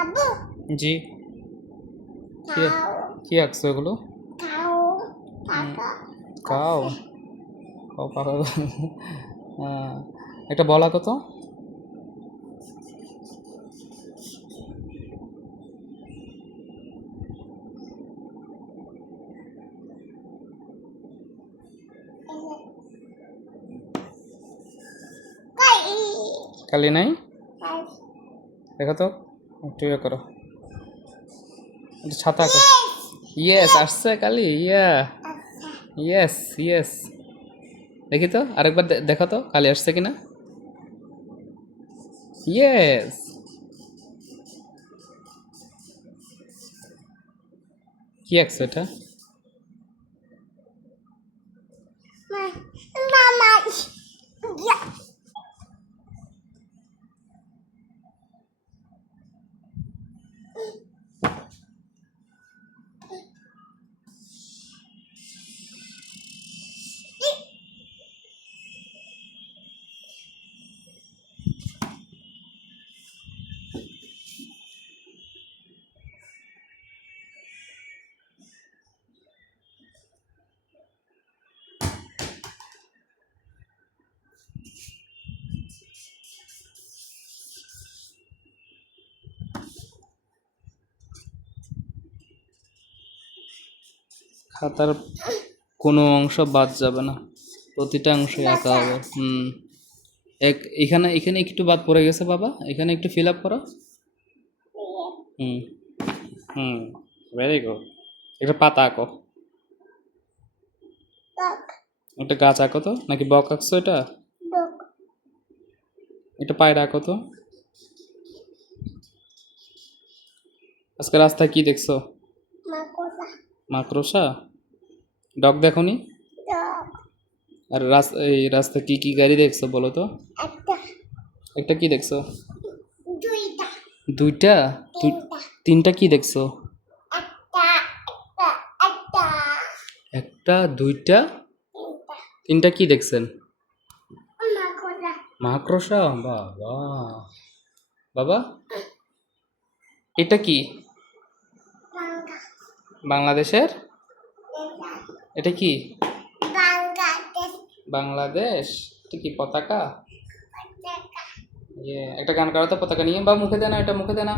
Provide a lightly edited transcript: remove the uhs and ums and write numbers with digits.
আবু জি কি কাউ কি আঁকছো এগুলো? কাউ পাকা কাও কাও পাকা একটা বল আঁকো তো। কাই কালি নাই, কাই দেখো তো একটু ইয়ে করো, একটু ছাতা আঁকো। ইয়েস, আসছে কালি, ইয়া আচ্ছা ইয়েস ইয়েস। দেখি তো আরেকবার দেখো তো কালি আসছে কিনা। ইয়েস। কি আঁকছো এটা? মামা ইয়া খাতার কোনো অংশ বাদ যাবে না, প্রতিটা অংশই আঁকা হবে। এখানে এখানে একটু বাদ পড়ে গেছে বাবা, এখানে একটু ফিল আপ করো। হুম হুম, ভেরি গুড। একটা পাতা আঁকো, বক একটা গাছ আঁকো তো, নাকি বক আঁকছো এটা? বক একটা পায়রা আঁকো তো। আজকে রাস্তায় কি দেখছো? মাকোলা মাকড়সা, ডগ দেখোনি? ডক আর এই রাস্তায় কি কি গাড়ি দেখছো বলো তো? একটা একটা কি দেখছো? দুইটা দুইটা? তিনটা তিনটা কি দেখছো? একটা একটা একটা একটা, দুইটা, তিনটা তিনটা কি দেখছেন? মাকোলা মাকড়সা, বাবা বাবা। এটা কি? বাঙ্গা বাংলাদেশের? এটা কি? বাংলাদেশ বাংলাদেশ? এটা কি পতাকা? পতাকা ইয়ে, একটা গান করো তো পতাকা নিয়ে, বা মুখে দে না, এটা মুখে দে না।